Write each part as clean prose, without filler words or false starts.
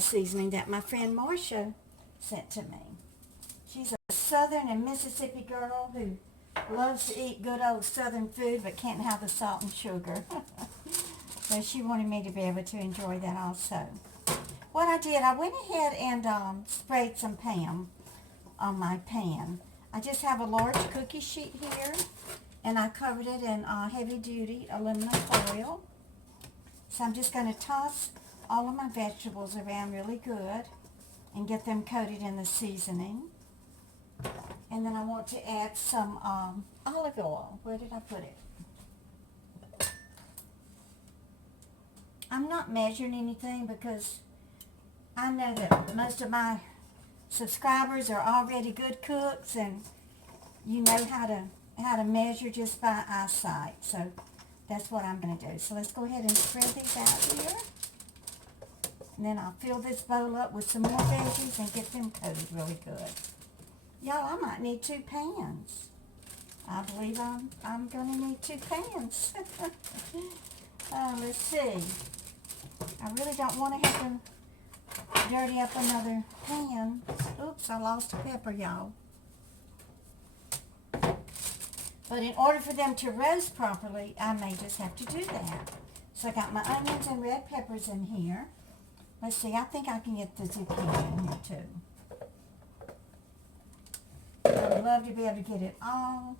seasoning that my friend Marcia sent to me. She's a Southern and Mississippi girl who loves to eat good old Southern food but can't have the salt and sugar. So she wanted me to be able to enjoy that also. What I did, I went ahead and sprayed some Pam on my pan. I just have a large cookie sheet here, and I covered it in heavy-duty aluminum foil. So I'm just going to toss all of my vegetables around really good and get them coated in the seasoning. And then I want to add some olive oil. Where did I put it? I'm not measuring anything because I know that most of my subscribers are already good cooks, and you know how to measure just by eyesight. So that's what I'm going to do. So let's go ahead and spread these out here. And then I'll fill this bowl up with some more veggies and get them coated really good. Y'all, I might need 2 pans. I believe I'm going to need 2 pans. Let's see. I really don't want to have to dirty up another pan. Oops, I lost a pepper, y'all. But in order for them to roast properly, I may just have to do that. So I got my onions and red peppers in here. Let's see, I think I can get the zucchini in here too. I would love to be able to get it all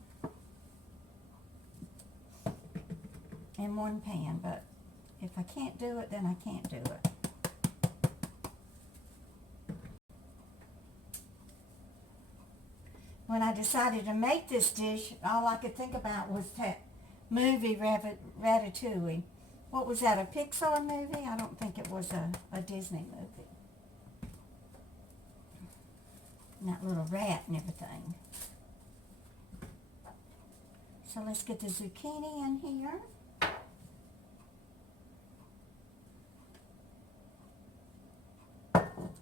in one pan, but if I can't do it, then I can't do it. When I decided to make this dish, all I could think about was that movie, Ratatouille. What was that, a Pixar movie? I don't think it was a Disney movie. And that little rat and everything. So let's get the zucchini in here.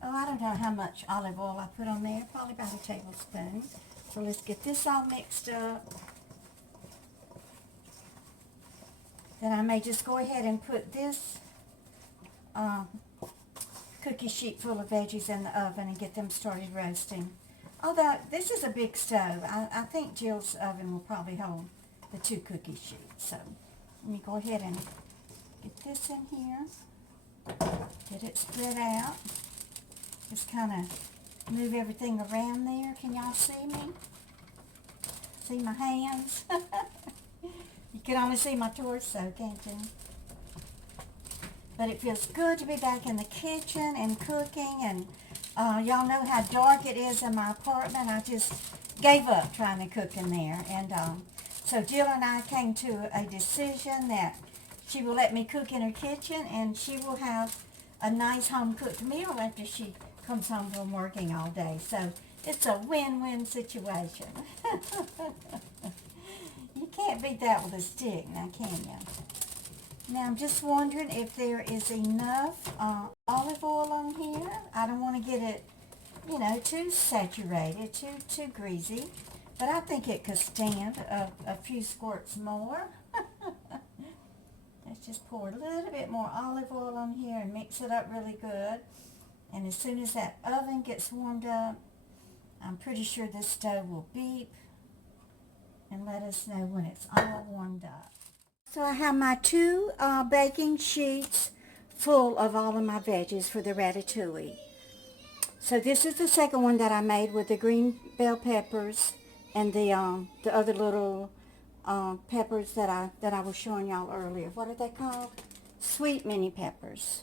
Oh, I don't know how much olive oil I put on there, probably about a tablespoon. So let's get this all mixed up. Then I may just go ahead and put this cookie sheet full of veggies in the oven and get them started roasting. Although this is a big stove, I think Jill's oven will probably hold the 2 cookie sheets. So let me go ahead and get this in here, get it spread out. Just kind of move everything around there. Can y'all see me? See my hands? You can only see my torso, can't you? But it feels good to be back in the kitchen and cooking. And y'all know how dark it is in my apartment. I just gave up trying to cook in there. And so Jill and I came to a decision that she will let me cook in her kitchen, and she will have a nice home-cooked meal after she comes home from working all day. So it's a win-win situation. You can't beat that with a stick, now can you? Now I'm just wondering if there is enough olive oil on here. I don't want to get it, you know, too saturated, too greasy. But I think it could stand a few squirts more. Let's just pour a little bit more olive oil on here and mix it up really good. And as soon as that oven gets warmed up, I'm pretty sure this stove will beep and let us know when it's all warmed up. So I have my 2 baking sheets full of all of my veggies for the ratatouille. So this is the second one that I made with the green bell peppers and the other little peppers that I was showing y'all earlier. What are they called? Sweet mini peppers.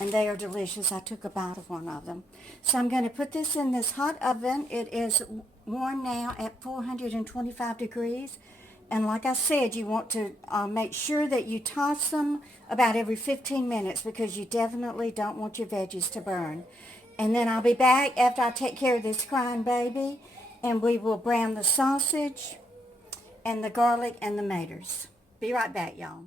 And they are delicious. I took a bite of one of them. So I'm going to put this in this hot oven. It is warm now at 425 degrees. And like I said, you want to make sure that you toss them about every 15 minutes because you definitely don't want your veggies to burn. And then I'll be back after I take care of this crying baby, and we will brown the sausage and the garlic and the tomatoes. Be right back, y'all.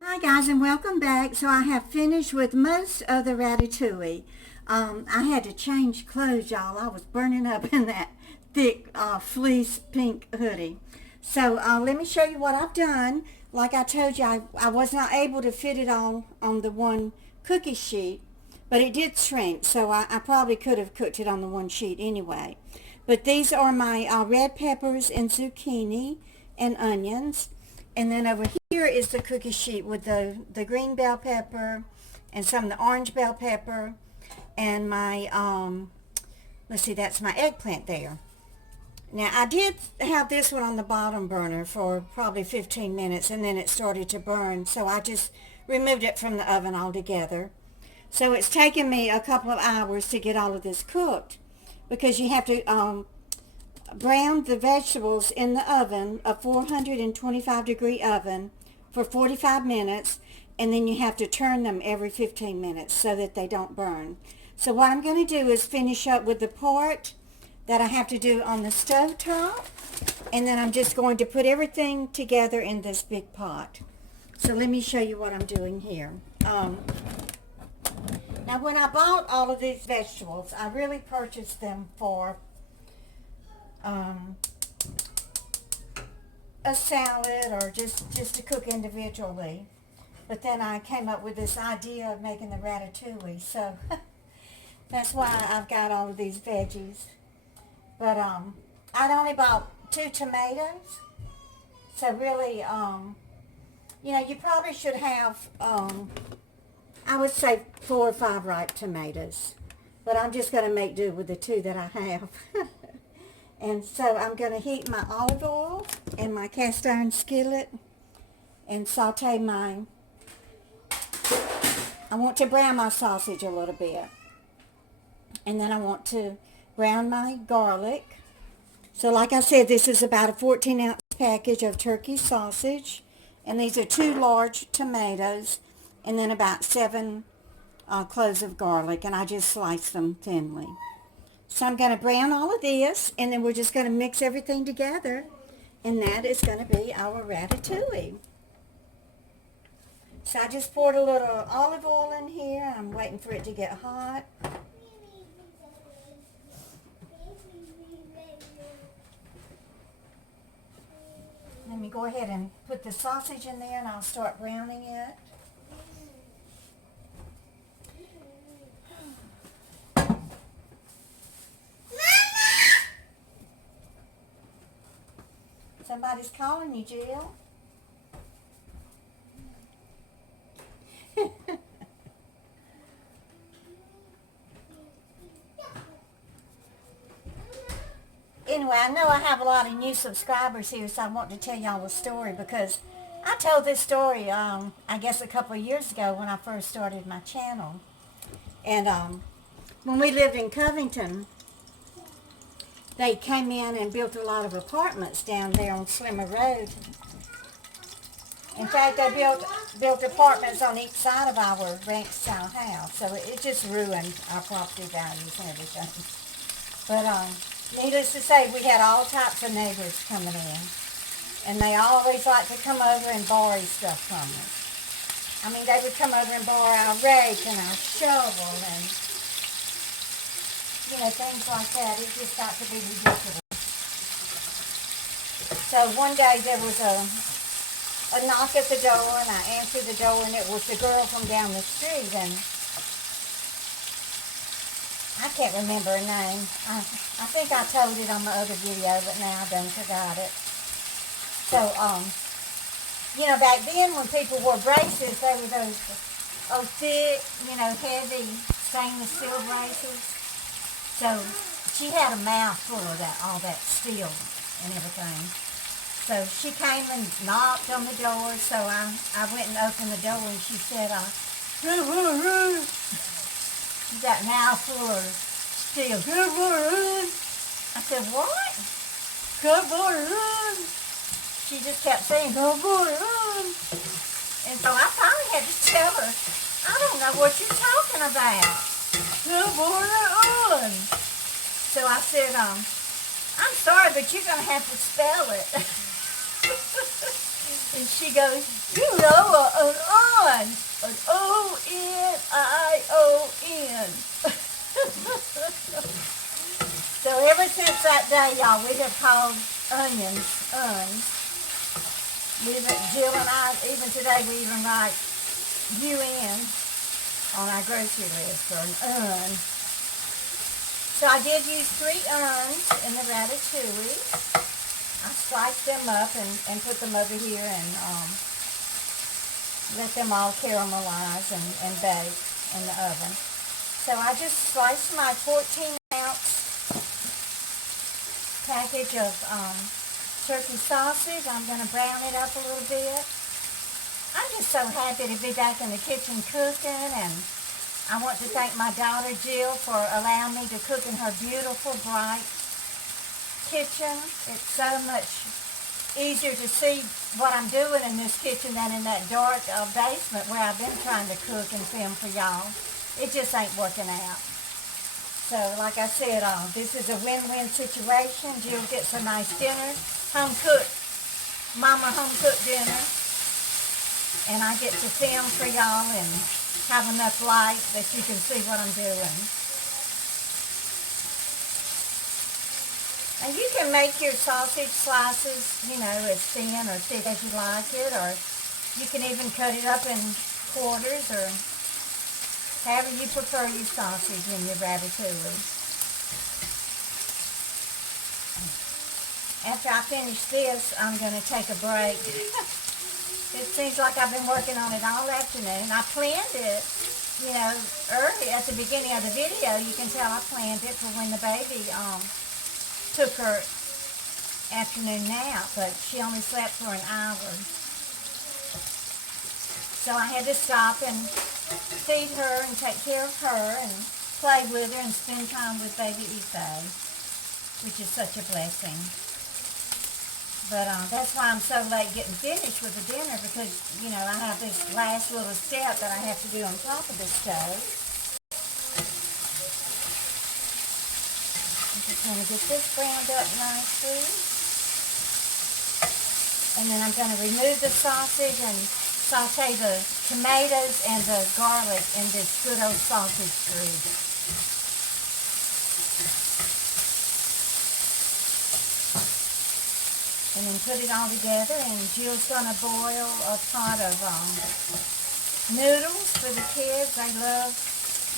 Hi guys, and welcome back. So I have finished with most of the ratatouille. I had to change clothes, y'all. I was burning up in that thick fleece pink hoodie. So let me show you what I've done. Like I told you, I was not able to fit it all on the one cookie sheet, but it did shrink, so I probably could have cooked it on the one sheet anyway. But these are my red peppers and zucchini and onions. And then over here is the cookie sheet with the green bell pepper and some of the orange bell pepper and my, let's see, that's my eggplant there. Now, I did have this one on the bottom burner for probably 15 minutes, and then it started to burn, so I just removed it from the oven altogether. So it's taken me a couple of hours to get all of this cooked, because you have to brown the vegetables in the oven, a 425-degree oven, for 45 minutes, and then you have to turn them every 15 minutes so that they don't burn. So what I'm going to do is finish up with the part that I have to do on the stove top, and then I'm just going to put everything together in this big pot. So let me show you what I'm doing here. Now when I bought all of these vegetables, I really purchased them for a salad or just to cook individually. But then I came up with this idea of making the ratatouille, so that's why I've got all of these veggies. But I'd only bought 2 tomatoes, so really, you know, you probably should have, I would say 4 or 5 ripe tomatoes. But I'm just going to make do with the 2 that I have. And so I'm going to heat my olive oil in my cast iron skillet and saute mine. I want to brown my sausage a little bit. And then I want to brown my garlic. So like I said, this is about a 14-ounce package of turkey sausage. And these are 2 large tomatoes. And then about 7 cloves of garlic. And I just slice them thinly. So I'm going to brown all of this. And then we're just going to mix everything together. And that is going to be our ratatouille. So I just poured a little olive oil in here. I'm waiting for it to get hot. Let me go ahead and put the sausage in there and I'll start browning it. Somebody's calling you, Jill. Anyway, I know I have a lot of new subscribers here, so I want to tell y'all a story because I told this story, I guess a couple of years ago when I first started my channel. And when we lived in Covington, they came in and built a lot of apartments down there on Slimmer Road. In fact, they built apartments on each side of our ranch-style house, so it just ruined our property values and everything. But needless to say, we had all types of neighbors coming in, and they always liked to come over and borrow stuff from us. I mean, they would come over and borrow our rake and our shovel and, you know, things like that. It just got to be ridiculous. So one day there was a knock at the door, and I answered the door, and it was the girl from down the street, and I can't remember her name. I think I told it on my other video, but now I done forgot it. So, you know, back then when people wore braces, they were those thick, you know, heavy stainless steel braces. So she had a mouth full of that, all that steel and everything. So she came and knocked on the door, so I went and opened the door, and she said, she's got mouth full of steel. Good morning. I said, what? Good morning. She just kept saying, good morning. And so I finally had to tell her, I don't know what you're talking about. Good morning. So I said, I'm sorry, but you're going to have to spell it. And she goes, you know, an O-N-I-O-N. So ever since that day, y'all, we have called onions, uns. Jill and I, even today, we even write UN. on our grocery list for an urn. So I did use 3 urns in the ratatouille. I sliced them up and put them over here and let them all caramelize and bake in the oven. So I just sliced my 14-ounce package of turkey sausage. I'm going to brown it up a little bit. I'm just so happy to be back in the kitchen cooking, and I want to thank my daughter Jill for allowing me to cook in her beautiful, bright kitchen. It's so much easier to see what I'm doing in this kitchen than in that dark basement where I've been trying to cook and film for y'all. It just ain't working out. So, like I said, this is a win-win situation. Jill gets a nice dinner, home-cooked, mama home-cooked dinner, and I get to film for y'all and have enough light that you can see what I'm doing. And you can make your sausage slices, you know, as thin or thick as you like it, or you can even cut it up in quarters, or however you prefer your sausage in your ratatouille. After I finish this, I'm going to take a break. It seems like I've been working on it all afternoon. I planned it, you know, early at the beginning of the video. You can tell I planned it for when the baby took her afternoon nap, but she only slept for an hour. So I had to stop and feed her and take care of her and play with her and spend time with baby Ife, which is such a blessing. But that's why I'm so late getting finished with the dinner, because, you know, I have this last little step that I have to do on top of the stove. I'm just going to get this browned up nicely. And then I'm going to remove the sausage and saute the tomatoes and the garlic in this good old sausage grease. And then put it all together, and Jill's going to boil a pot of noodles for the kids. They love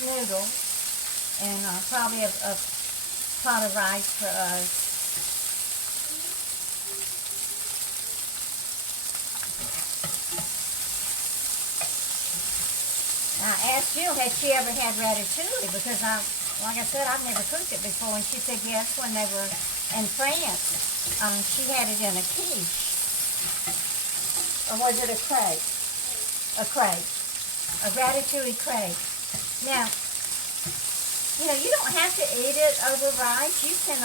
noodles. And probably a pot of rice for us. I asked Jill, had she ever had ratatouille, because like I said, I've never cooked it before, and she said yes when they were in France. She had it in a quiche. Or was it a crepe? A crepe. A ratatouille crepe. Now, you know, you don't have to eat it over rice. You can,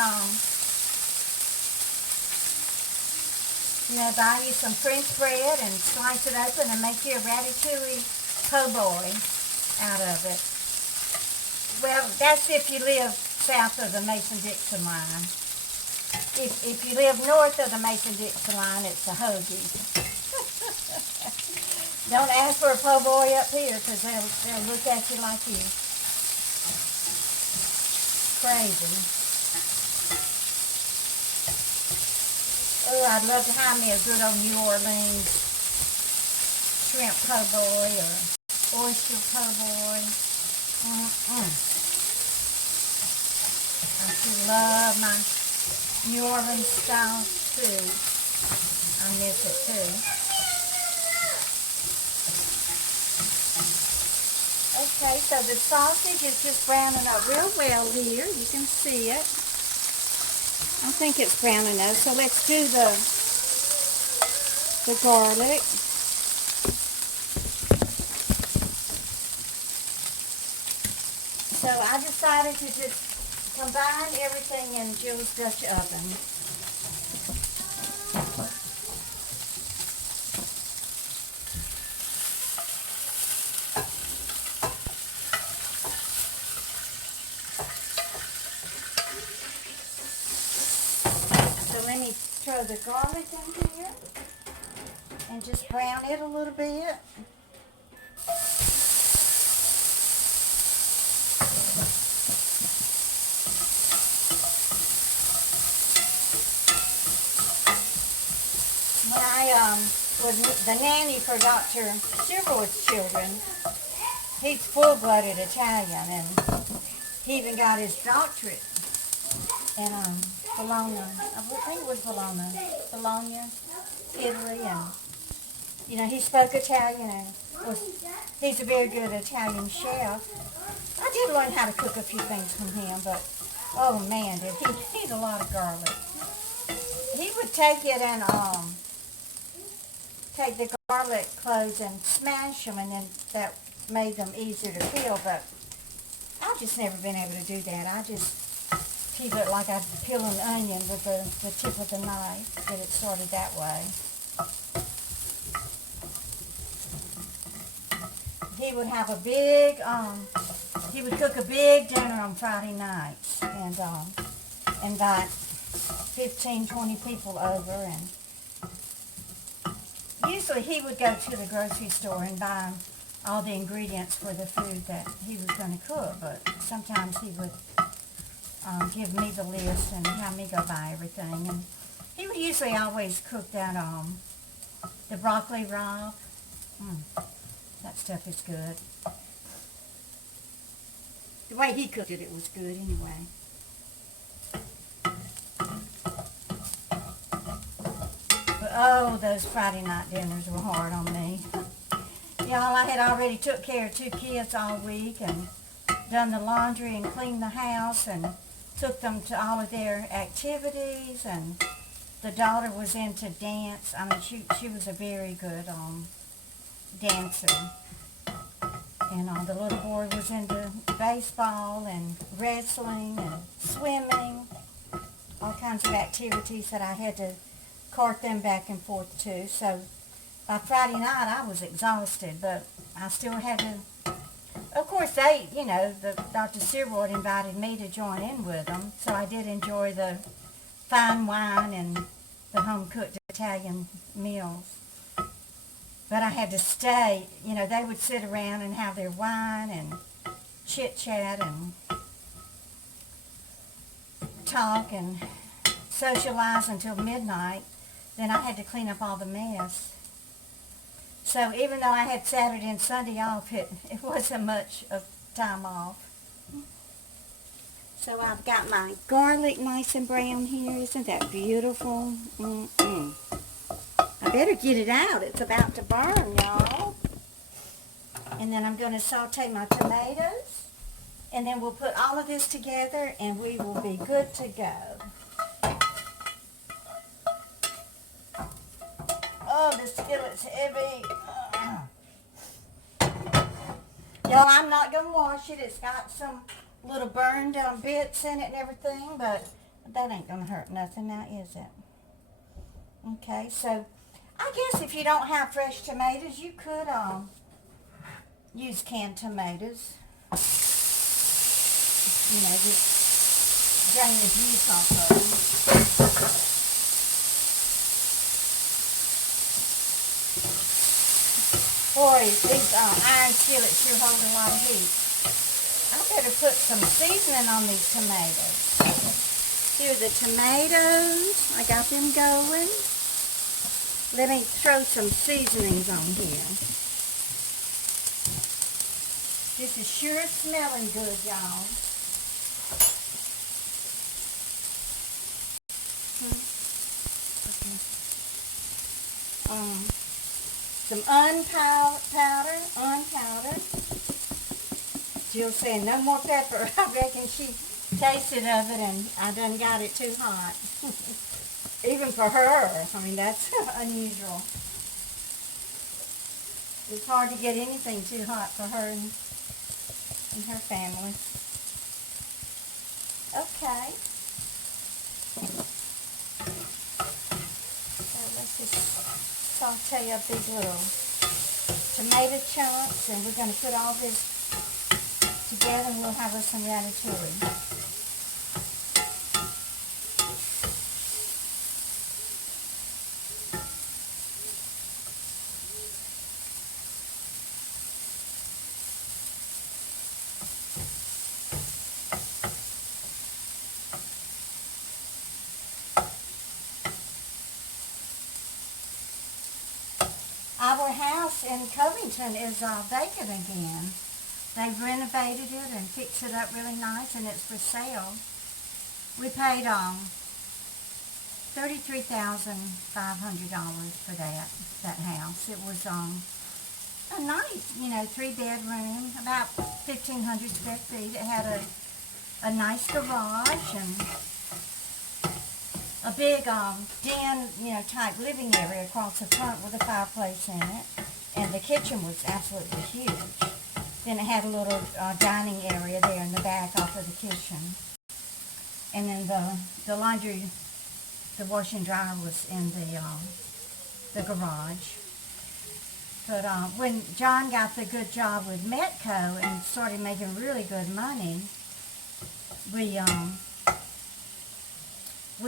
you know, buy you some French bread and slice it open and make you a ratatouille po' boy out of it. Well, that's if you live south of the Mason-Dixon line. If you live north of the Mason-Dixon line, it's a hoagie. Don't ask for a po' boy up here, because they'll look at you like you crazy. Oh, I'd love to have me a good old New Orleans shrimp po' boy or oyster po' boy. I should love my New Orleans style food. I miss it too. Okay, so the sausage is just browning up real well here. You can see it. I think it's brown enough. So let's do the garlic. So I decided to just combine everything in Jill's Dutch oven. So let me throw the garlic in here and just brown it a little bit. When I was the nanny for Dr. Silverwood's children, He's full-blooded Italian, and he even got his doctorate in Bologna. I think it was Bologna, Italy, and he spoke Italian and he's a very good Italian chef. I did learn how to cook a few things from him, but oh man, did he eat a lot of garlic. He would take it and take the garlic cloves and smash them, and then that made them easier to peel, but I've just never been able to do that. I just peel it like I peel an onion with the tip of the knife, get it started that way. He would have a big, he would cook a big dinner on Friday nights and invite 15, 20 people over, and usually he would go to the grocery store and buy all the ingredients for the food that he was going to cook, but sometimes he would give me the list and have me go buy everything. And he would usually always cook that, the broccoli rabe. That stuff is good. The way he cooked it, it was good anyway. But oh, those Friday night dinners were hard on me. Y'all, I had already took care of 2 kids all week and done the laundry and cleaned the house and took them to all of their activities, and the daughter was into dance. I mean, she was a very good dancer. And the little boy was into baseball and wrestling and swimming, all kinds of activities that I had to cart them back and forth to. So by Friday night I was exhausted, but I still had to, of course the Dr. Steerboard invited me to join in with them, so I did enjoy the fine wine and the home-cooked Italian meals. But I had to stay, they would sit around and have their wine and chit-chat and talk and socialize until midnight. Then I had to clean up all the mess. So even though I had Saturday and Sunday off, it wasn't much of time off. So I've got my garlic nice and brown here. Isn't that beautiful? I better get it out. It's about to burn, y'all. And then I'm going to saute my tomatoes. And then we'll put all of this together and we will be good to go. Oh, the skillet's heavy. Y'all, I'm not going to wash it. It's got some little burned bits in it and everything, but that ain't going to hurt nothing now, is it? Okay, so I guess if you don't have fresh tomatoes, you could use canned tomatoes. Just drain the juice off of them. Boy, these iron skillets sure hold a lot of heat. I better put some seasoning on these tomatoes. Here are the tomatoes. I got them going. Let me throw some seasonings on here. This is sure smelling good, y'all. Some unpowdered. Jill's saying no more pepper. I reckon she tasted of it and I done got it too hot. Even for her. I mean, that's unusual. It's hard to get anything too hot for her and her family. Okay. So let's just saute up these little tomato chunks, and we're going to put all this together and we'll have us some ratatouille. Our house in Covington is vacant again. They've renovated it and fixed it up really nice, and it's for sale. We paid $33,500 for that house. It was a nice, 3-bedroom, about 1,500 square feet. It had a nice garage and a big den, type living area across the front with a fireplace in it. And the kitchen was absolutely huge. Then it had a little dining area there in the back off of the kitchen. And then the laundry, the wash and dryer was in the garage. But when John got the good job with Metco and started making really good money, we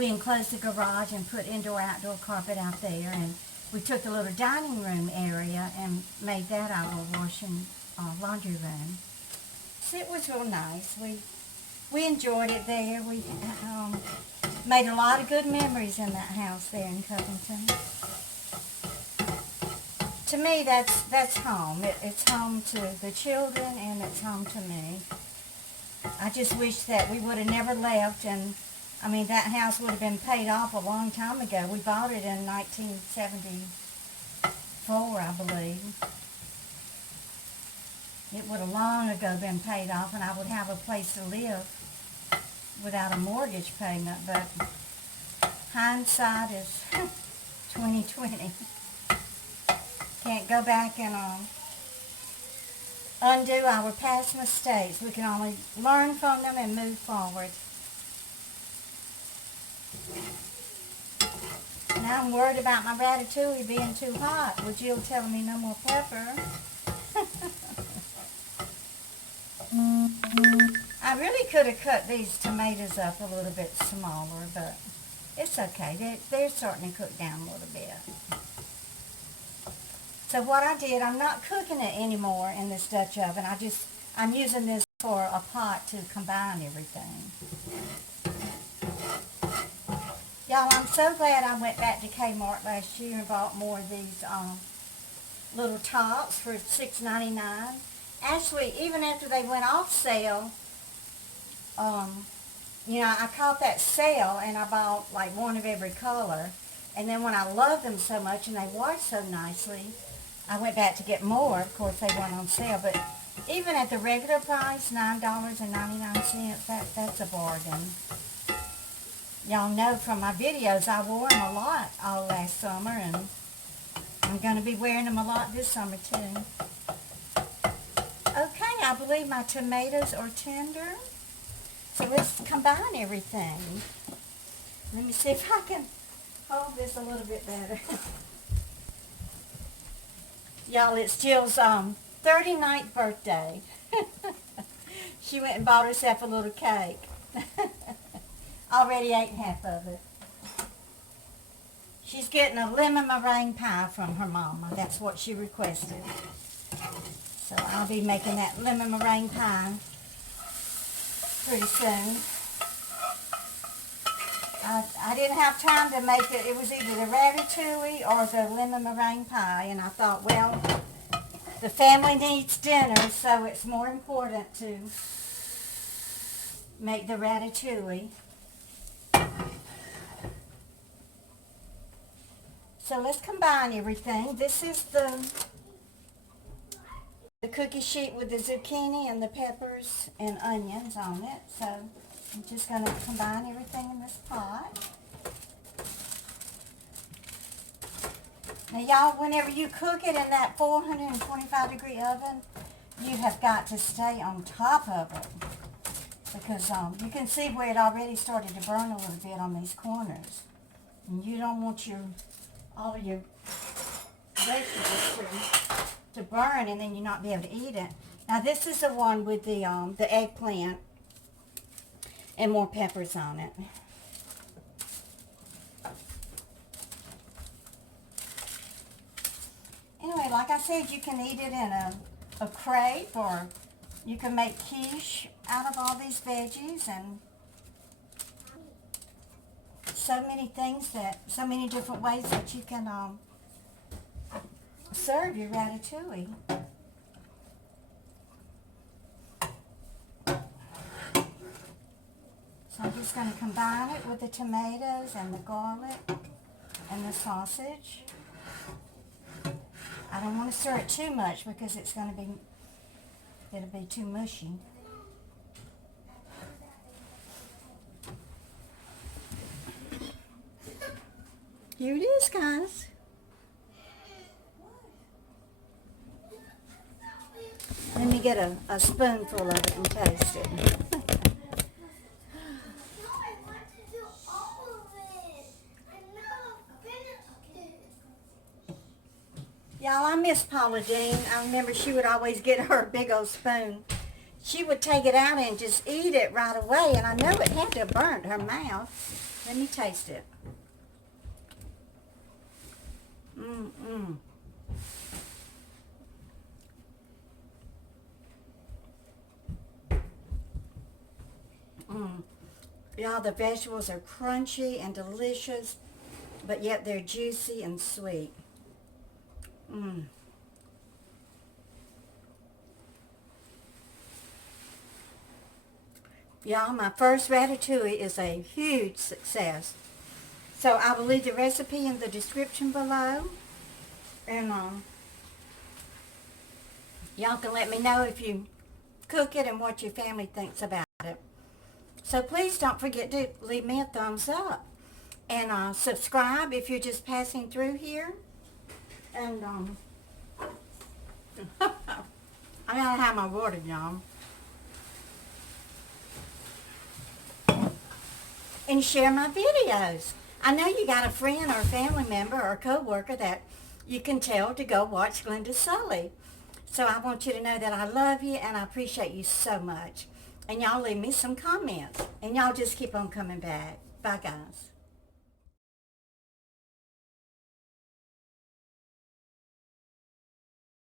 enclosed the garage and put indoor-outdoor carpet out there, and we took the little dining room area and made that our wash and laundry room. So it was real nice. We enjoyed it there. We made a lot of good memories in that house there in Covington. To me, that's home. It's home to the children, and it's home to me. I just wish that we would have never left, and that house would have been paid off a long time ago. We bought it in 1974, I believe. It would have long ago been paid off, and I would have a place to live without a mortgage payment, but hindsight is 2020. Can't go back and undo our past mistakes. We can only learn from them and move forward. Now I'm worried about my ratatouille being too hot, with Jill telling me no more pepper. I really could have cut these tomatoes up a little bit smaller, but it's okay. They're starting to cook down a little bit. So what I did, I'm not cooking it anymore in this Dutch oven. I'm using this for a pot to combine everything. Y'all, I'm so glad I went back to Kmart last year and bought more of these little tops for $6.99. Actually, even after they went off sale, I caught that sale and I bought like one of every color. And then when I loved them so much and they wash so nicely, I went back to get more. Of course, they weren't on sale, but even at the regular price, $9.99, that's a bargain. Y'all know from my videos, I wore them a lot all last summer, and I'm going to be wearing them a lot this summer too. Okay, I believe my tomatoes are tender. So let's combine everything. Let me see if I can hold this a little bit better. Y'all, it's Jill's 39th birthday. She went and bought herself a little cake. Already ate half of it. She's getting a lemon meringue pie from her mama. That's what she requested. So I'll be making that lemon meringue pie pretty soon. I didn't have time to make it. It was either the ratatouille or the lemon meringue pie, and I thought, well, the family needs dinner, so it's more important to make the ratatouille. So let's combine everything. This is the cookie sheet with the zucchini and the peppers and onions on it. So I'm just going to combine everything in this pot. Now y'all, whenever you cook it in that 425-degree oven, you have got to stay on top of it. Because you can see where it already started to burn a little bit on these corners. And you don't want all of your vegetables to burn and then you not be able to eat it. Now this is the one with the eggplant and more peppers on it. Anyway, like I said, you can eat it in a crepe, or you can make quiche out of all these veggies, and so many different ways that you can serve your ratatouille. So I'm just going to combine it with the tomatoes and the garlic and the sausage. I don't want to stir it too much because it'll be too mushy. Here it is, guys. Let me get a spoonful of it and taste it. Y'all, I miss Paula Dean. I remember she would always get her big old spoon. She would take it out and just eat it right away, and I know it had to have burnt her mouth. Let me taste it. Mm-mm. Y'all, the vegetables are crunchy and delicious, but yet they're juicy and sweet. Y'all, my first ratatouille is a huge success. So I will leave the recipe in the description below. And y'all can let me know if you cook it and what your family thinks about it. So please don't forget to leave me a thumbs up. And subscribe if you're just passing through here. And I gotta have my water, y'all. And share my videos. I know you got a friend or a family member or a co-worker that you can tell to go watch Glenda Sully. So I want you to know that I love you and I appreciate you so much. And y'all leave me some comments. And y'all just keep on coming back. Bye, guys.